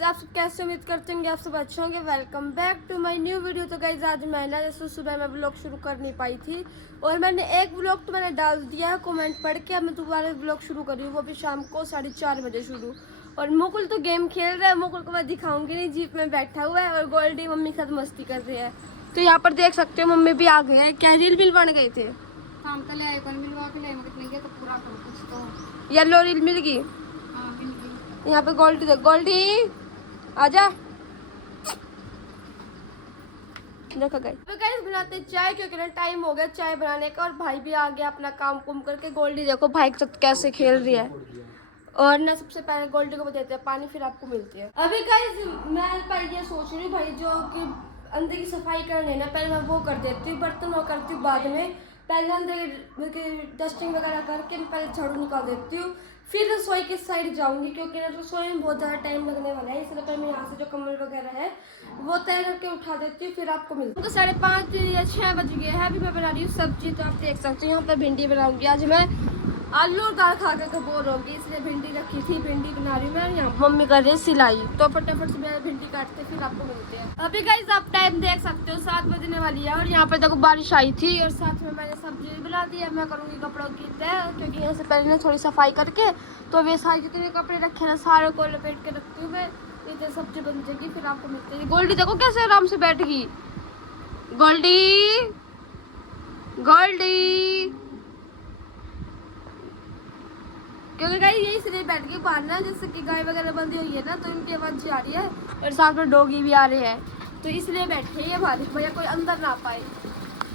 Guys, आप सब कैसे उम्मीद करते होंगे आप सब अच्छे होंगे। Welcome back to my new video. तो गाइज आज मैं ना जैसे सुबह मैं ब्लॉग शुरू कर नहीं पाई थी और मैंने एक ब्लॉग तो मैंने डाल दिया है कमेंट पढ़ के। अब मैं दोबारा ब्लॉग शुरू कर रही हूँ, वो भी शाम को 4:30 बजे शुरू। और मुकुल तो गेम खेल रहा है, मुकुल को मैं दिखाऊंगी नहीं, जीप में बैठा हुआ है और गोल्डी मम्मी के साथ मस्ती कर रही है। तो यहाँ पर देख सकते हो मम्मी भी आ गए हैं। क्या रील बिल बन गए थे, काम का ले आए, कौन मिलवा के ले मत लेंगे तो पूरा कर कुछ तो। येलो रील मिल गई। हाँ मिल गई। यहाँ पे गोल्डी देख, गोल्डी आजा। देखो गाइस बनाते चाय क्योंकि ना टाइम हो गया चाय बनाने का और भाई भी आ गया अपना काम कुम करके। गोल्डी देखो भाई के साथ कैसे खेल रही है। और ना सबसे पहले गोल्डी को देते हैं पानी, फिर आपको मिलती है। अभी गाइस मैं पहले ये सोच रही हूँ भाई जो कि अंदर की सफाई करनी है ना, पहले मैं वो कर देती हूँ, बर्तन वो करती हूँ बाद में। पहले अंदर की डस्टिंग वगैरह करके मैं पहले झाड़ू निकाल देती हूँ, फिर रसोई की साइड जाऊंगी क्योंकि ना रसोई में बहुत ज़्यादा टाइम लगने वाला है। इसलिए पहले मैं यहाँ से जो कम्बल वगैरह है वो तय करके उठा देती हूँ, फिर आपको मिलती हूँ। तो 5:30 या 6 बज गए हैं। अभी मैं बना रही हूँ सब्जी। तो आप देख सकते हो यहाँ पर भिंडी बनाऊंगी। आज मैं आलू और दाल खा कर बोर होगी, इसलिए भिंडी रखी थी, भिंडी बना रही हूँ मैं। यहाँ मम्मी कर रही है सिलाई, तो फटाफट से मैं भिंडी काटते फिर आपको मिलते हैं। अभी गाइस आप टाइम देख सकते हो 7 बजने वाली है और यहाँ पर देखो बारिश आई थी और साथ में मैंने सब्जी भी बना दी है। मैं करूँगी कपड़ों की तय क्योंकि यहाँ से पहले ना थोड़ी सफाई करके तो वे सारे जितने कपड़े रखे हैं सारे को लपेट के रखती हूँ मैं। इतनी सब्जी बन जाएगी फिर आपको मिलते हैं। गोल्डी देखो कैसे आराम से बैठ गई। गोल्डी गोल्डी क्योंकि गाय ये इसलिए बैठ गई बाहर ना, जैसे कि गाय वगैरह बंदी हुई है ना तो इनकी आवाज़ आ रही है और साथ में डॉगी भी आ रहे हैं, तो इसलिए बैठे ये बाहर भैया कोई अंदर ना पाए।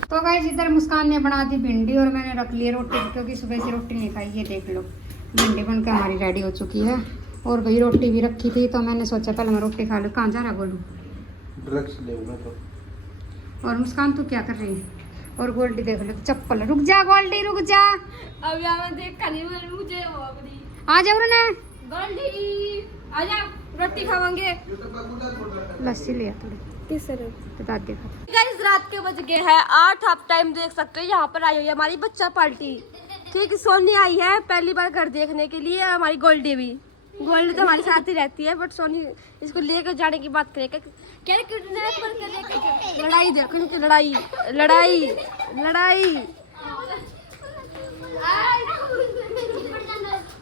तो गाइस इधर मुस्कान ने बना दी भिंडी और मैंने रख ली रोटी क्योंकि सुबह से रोटी नहीं खाई। ये देख लो भिंडी बनकर हमारी रेडी हो चुकी है और वही रोटी भी रखी थी तो मैंने सोचा पहले मैं रोटी खा लूँ। कहाँ जा रहा बोलूँ तो। और मुस्कान तू क्या कर रही है? और गोल्डी देख लो चप्पल। रुक जा गोल्डी रुक जा, अब यहाँ देखा नहीं मुझे आ जाओ ना गोल्डी आजा, रोटी खावांगे। लस्सी लिया थोड़ी किस तरह बता देखा। गाइस रात के बज गए हैं 8। आप टाइम देख सकते हो। यहाँ पर आई हुई है हमारी बच्चा पार्टी। ठीक, सोनी आई है पहली बार घर देखने के लिए। हमारी गोल्डी भी, गोल्डी तो हमारे साथ ही रहती है बट सोनी इसको लेकर जाने की बात करेगा। क्या किडनैप करके लेकर लड़ाई देखो इनकी, लड़ाई लड़ाई लड़ाई।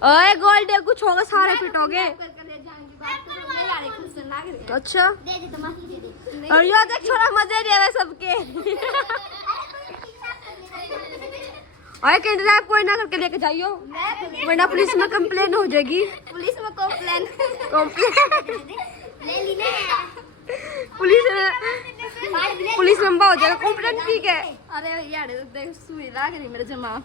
ओए गोल्डी कुछ होगा सारे पिटोगे। अच्छा और यो देख छोरा मजे ले रहा है सबके। अरे किडनैप कोई ना करके लेके जाइयो वरना पुलिस में कंप्लेन हो जाएगी। पुलिस में कंप्लेन पुलिस में हो जाएगा कंप्लेन। ठीक है। अरे यार देख सुई लाग रही मेरे जमा।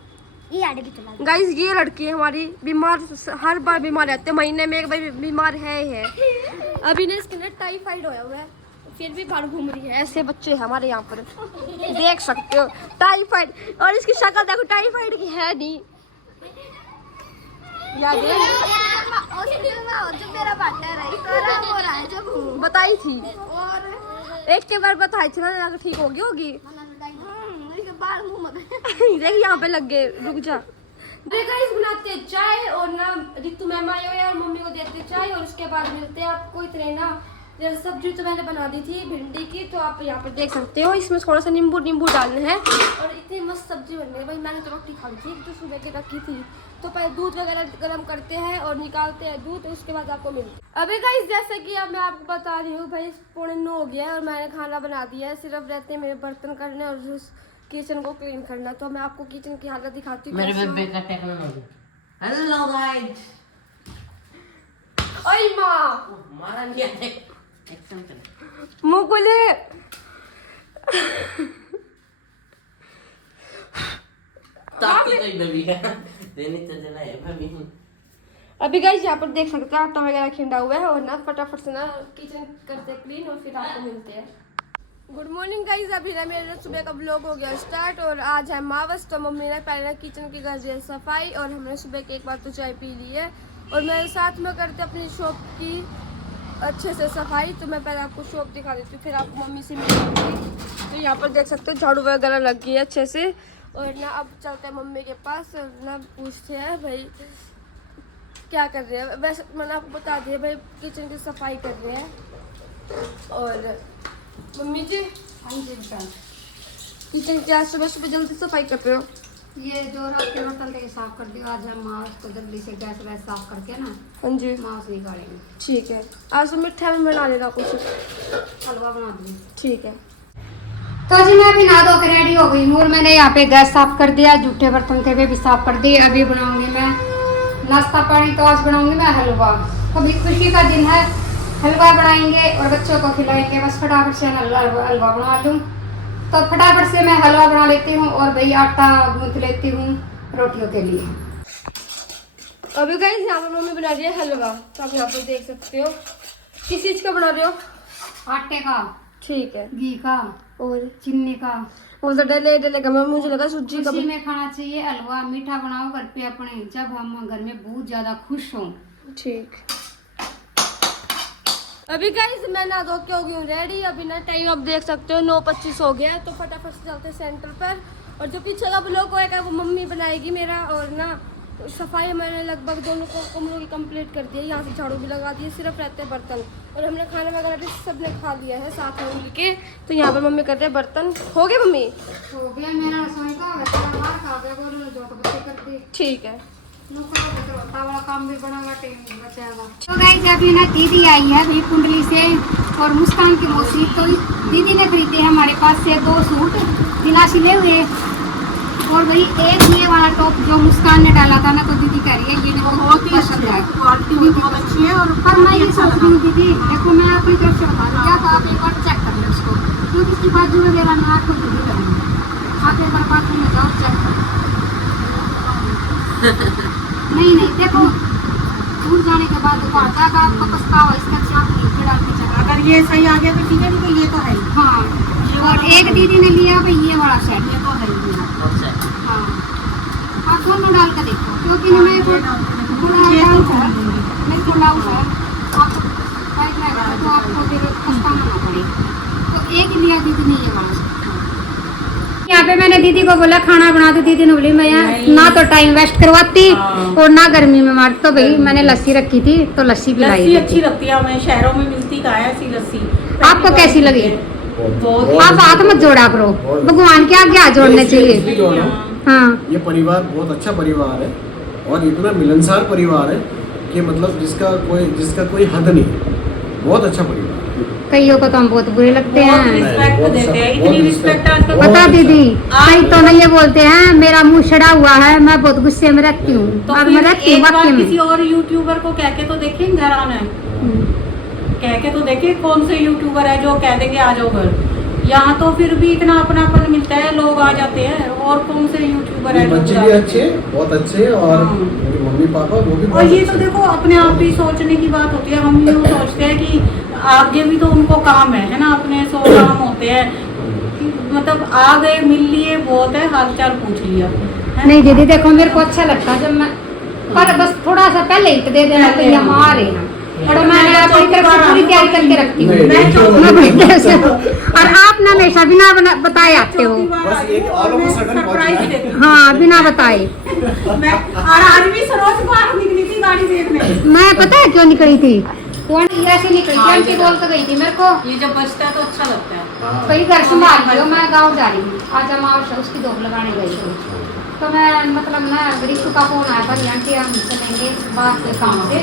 गाइस ये लड़की है हमारी बीमार, हर बार बीमार रहते हैं, महीने में एक बार बीमार है। अभी ने इसके अंदर टाइफाइड होया हुआ है फिर भी बाहर घूम रही है। ऐसे बच्चे हमारे यहाँ पर देख सकते हो टाइफाइड, और इसकी शक्ल देखो टाइफाइड की है नहीं। याद बताई थी और एक के बार बताई थी ना, ठीक होगी होगी। देख यहाँ पे लग गए, रुक जा। गाइस बनाते हैं चाय और ना रितु मैम आए हुए और मम्मी को देते चाय और उसके बाद मिलते हैं आपको। इतने ना जैसे सब्जी तो मैंने बना दी थी भिंडी की, तो आप यहाँ पर देख सकते हो इसमें थोड़ा सा नींबू डालना है और इतनी मस्त सब्जी बन गई। भाई मैंने तो रोटी खा ली थी तो सुबह की रखी थी। तो पहले दूध वगैरह गर्म करते हैं और निकालते हैं दूध, उसके बाद आपको मिलते हैं। अभी गाइस जैसे कि अब मैं आपको बता रही हूँ भाई 8:45 हो गया है और मैंने खाना बना दिया है। सिर्फ रहते हैं मेरे बर्तन करने और उस किचन को क्लीन करना। तो मैं आपको किचन की हालत दिखाती हूँ। मेरे बेबे का टेक्नोलॉजी। Hello guys. ओए माँ मारा नहीं है एक्शन कर मुकुले ताकि तो बेबी है देनी तो देना है बेबी। अभी गाइस यहाँ पर देख सकते हो आटा वगैरह खिंडा हुआ है और ना फटाफट से ना किचन करते क्लीन और फिर आपको मिलते हैं। Good morning guys. अभी ना मेरा सुबह का ब्लॉग हो गया स्टार्ट और आज है मावस। तो मम्मी ने पहले किचन की कर दी सफाई और हमने सुबह के एक बार तो चाय पी ली है और मैं साथ में करते अपनी शॉप की अच्छे से सफाई। तो मैं पहले आपको शॉप दिखा देती हूँ फिर आपको मम्मी से मिलूंगी। तो यहाँ पर देख सकते हो झाड़ू वगैरह लग गई है अच्छे से और ना अब चलते हैं मम्मी के पास और ना पूछते हैं भाई क्या कर रहे हैं। वैसे मैंने आपको बता दिया भाई, किचन की सफाई कर रहे हैं। और मम्मी जी, हाँ जी बेटा, किचन की आज सुबह सुबह जल्दी सफाई कर रहे हो। ये जो रात के बर्तन थे साफ कर दिया, आज हम माँ उसको जल्दी से गैस वैस साफ करके ना हाँ जी माँ से निकालेंगे। ठीक है। आज तो मिठा में बना लेगा कुछ। हलवा बना देंगे। ठीक है। तो जी मैं अभी नहा धो के रेडी हो गई हूँ और मैंने यहाँ पे गैस साफ कर दिया, जूठे बर्तन थे वे भी साफ कर दिए। अभी बनाऊंगी मैं नाश्ता पानी। तो आज बनाऊंगी मैं हलवा। कभी खुशी का दिन है, हलवा बनाएंगे और बच्चों को खिलाएंगे। बस फटाफट से हलवा बना लूँ। तो फटाफट से मैं हलवा बना लेती हूँ और भाई आटा गूंथ लेती हूँ रोटियों के लिए। अभी गाइस यहाँ पर मम्मी बना रही है हलवा। तो आप यहाँ पर देख सकते हो। किस चीज का बना रहे हो? आटे का, ठीक है। घी का और चीनी का। वो तो डले का, मुझे लगा सूजी का। खुशी में खाना चाहिए हलवा। मीठा बनाओ घर पे अपने, जब हम घर में बहुत ज्यादा खुश हों। ठीक। अभी गाइस मैं ना धो के हो गई हूँ रेडी। अभी ना टाइम आप देख सकते हो 9:25 हो गया है। तो फटाफट से चलते हैं सेंटर पर। और जो पीछे का ब्लॉग होएगा वो मम्मी बनाएगी मेरा। और ना सफाई मैंने लगभग दोनों कमरों की कंप्लीट कर दी है। यहाँ से झाड़ू भी लगा दिए, सिर्फ रहते हैं बर्तन। और हमने खाना वगैरह भी सबने खा लिया है साथ में मिल के। तो यहाँ पर मम्मी कर रहे हैं बर्तन। हो गए मम्मी? हो गया मेरा रसोई का, वैसे बाहर का गया बोलो जो तो बच्चे कर दी। ठीक है। वाला काम भी बनागा, टाइम भी बचेगा। तो गाइस अभी ना दीदी आई है अभी कुंडली से और मुस्कान की मौसी। तो दीदी ने खरीदे हमारे पास से 2 सूट बिना सिले हुए। और भाई एक ये वाला टॉप जो मुस्कान ने डाला था ना, तो दीदी कह रही है ये मेरे को बहुत पसंद है, क्वालिटी बहुत अच्छी है। और पर मैं ये सोच रही हूँ दीदी देखो, मैं अपनी तरफ से बता रही हूँ, तो आप एक बार चेक कर लो इसको, क्योंकि इसकी बाजू वगैरह ना आपको दीदी करेंगे। आप एक बार बाथरूम में जाओ, चेक करो। नहीं देखो, दूर जाने के बाद दुकान जाकर आपको पछतावा। इसका अच्छा आप नीचे डाल के चला, अगर ये सही आ गया तो ठीक है, तो ये तो है। हाँ, और एक दीदी ने लिया भाई ये वाला सेट, ये तो है। हाँ, आप दोनों डाल के देखो, क्योंकि मैं तो आपको फिर पछताना ना पड़े। तो एक लिया दीदी ने ये वाला। यहाँ पे मैंने दीदी को बोला खाना बना दो, दीदी ने बोली मैं ना तो टाइम वेस्ट करवाती और ना गर्मी में मार। तो भाई मैंने लस्सी रखी थी तो लस्सी पिलाई। लस्सी अच्छी लगती है हमें, शहरों में मिलती कहाँ है ऐसी लस्सी। आपको कैसी लगी? आप हाथ मत जोड़ा करो, भगवान के आगे हाथ जोड़ने चाहिए। हाँ, ये परिवार बहुत अच्छा परिवार है और इतना मिलनसार परिवार है कि मतलब जिसका कोई हद नहीं। बहुत अच्छा परिवार। कईयों को तो हम बहुत बुरे लगते हैं। रिस्पेक्ट देते हैं, इतनी रिस्पेक्ट आजकल। पता दीदी, कई तो नहीं ये बोलते हैं मेरा मुंह छड़ा हुआ है, मैं बहुत गुस्से में रहती हूँ। तो और फिर मैं रहती हूँ एक बार वाकई में। किसी और यूट्यूबर को कह के तो देखें घर आना है, कह के तो देखे कौन से यूट्यूबर है जो कह देंगे आ जाओ घर। यहाँ तो फिर भी इतना अपनापन मिलता है, लोग आ जाते हैं। और कौन से यूट्यूबर है? बच्चे भी अच्छे, बहुत अच्छे, और मेरे मम्मी पापा वो भी और बहुत ये अच्छे। तो देखो अपने आप ही सोचने की बात होती है। हम यूँ सोचते हैं कि आगे भी तो उनको काम है ना, अपने 100 काम होते हैं। मतलब आ गए, मिल लिए, बहुत है, हाल चाल पूछ लिया है। नहीं दीदी देखो, मेरे को अच्छा लगता है जब मैं, पर बस थोड़ा सा पहले हिट दे देना तो हम आ रहे हैं। तो मैं अपनी तरफ से पूरी तैयारी करके रखती हूँ। मैं अपनी तरफ से, और आप ना हमेशा बिना बताए आते हो। बस एक all of a sudden surprise पहुंच देती हूँ। हाँ, बिना बताए। मैं और आज भी सरोज बाहर निकली थी गाड़ी देखने। मैं पता है क्यों निकली थी? वो ऐसे निकली थी, आंटी बोल तो गई थी मेरे को ये जब बचता है तो अच्छा लगता है। भाई घर संभाल लियो, मैं गाँव जा रही हूँ। आज हम और उसकी धूप लगाने गई थी। तो मैं मतलब ना रिशु का फोन आया था, आंटी हम चलेंगे बाहर से काम से।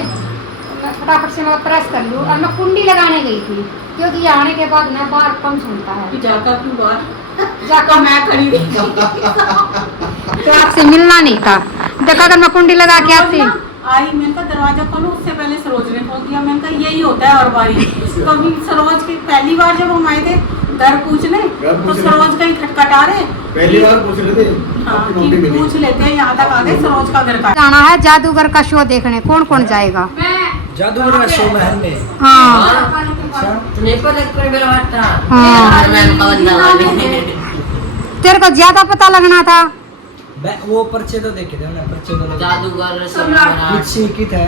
मैं फटाफट से मैं प्रेस कर लूँ और मैं कुंडी लगाने गई थी, क्योंकि आने के बाद ना बाहर कम सुनता है। जाकर क्यों बाहर जाकर मैं खड़ी थी। तो आपसे मिलना नहीं था। देखा अगर मैं कुंडी लगा के आती। आई, मैंने कहा दरवाजा खोलो, उससे पहले सरोज ने खोल दिया। मैंने कहा यही होता है हर बारी। कभी सरोज की पहली बार जब हम आए थे घर पूछने, तो सरोज कहीं खटखटा रहे। पहली बार पूछ रहे थे, हाँ, आपकी मम्मी कि मिली। पूछ लेते हैं, यहाँ तक आ गए सरोज का घर का। जाना है जादूगर का शो देखने, कौन कौन जाएगा? जादूगर का शो महल में। हाँ मेरे को लग पर मेरा हाथ था। हाँ, मैं बंदा वाली। तेरे को ज्यादा पता लगना था। वो पर्चे तो देखे थे ना, पर्चे तो जादूगर सम्राट सीखित है।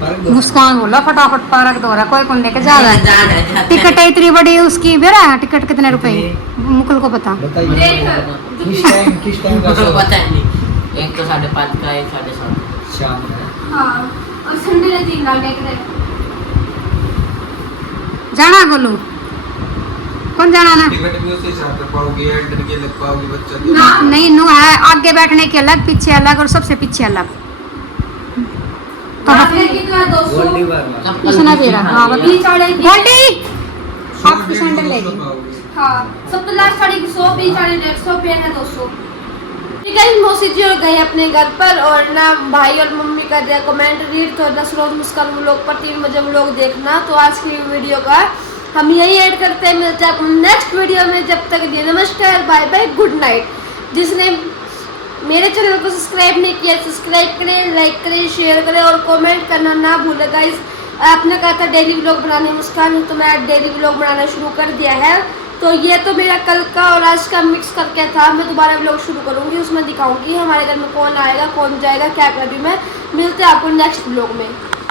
पार्क दो। मुस्कान बोला फटाफट पार्क दौरा, कोई कौन लेके जा रहा है? जाना टिकट है इतनी बड़ी उसकी, बेरा टिकट कितने रुपए? मुकुल को पता। बताइए किस टाइम का शो? पता नहीं। एक तो 5:30 का, एक 7:30। शाम का। हाँ और संडे ने 3 डालने के लिए जाना बोलो कौन जाना ना टिकट भी उसी हिसाब से पाओगे, एंट्री के लग पाओगे बच्चा के। नहीं नो है, आगे बैठने के अलग, पीछे अलग और सबसे पीछे अलग। आपने कितना 200 गोल्डी बार में उसने दे रहा हाँ बता बीच वाले की गोल्डी आपकी सैंडल लेगी हाँ सब तो लास्ट वाली की 100 बीच वाले 150 पेन है 200। ठीक है मौसी जी और गए अपने घर पर और ना भाई और मम्मी कर दिया कमेंट रीड तो ना सुनो मुस्कान व्लॉग पर 3 बजे व्लॉग देखना। तो आज की वीडियो का हम यही ऐड करते हैं, मिलते हैं नेक्स्ट वीडियो में। जब तक ये नमस्कार बाय बाय गुड नाइट। जिसने मेरे चैनल को सब्सक्राइब नहीं किया सब्सक्राइब करें, लाइक करें, शेयर करें और कमेंट करना ना भूलें गाइस। आपने कहा था डेली व्लॉग बनाने मुस्कान, तो मैं डेली व्लॉग बनाना शुरू कर दिया है। तो ये तो मेरा कल का और आज का मिक्स करके था, मैं दोबारा व्लॉग शुरू करूँगी, उसमें दिखाऊंगी हमारे घर में कौन आएगा कौन जाएगा क्या कर रही मैं। मिलते हैं आपको नेक्स्ट व्लॉग में।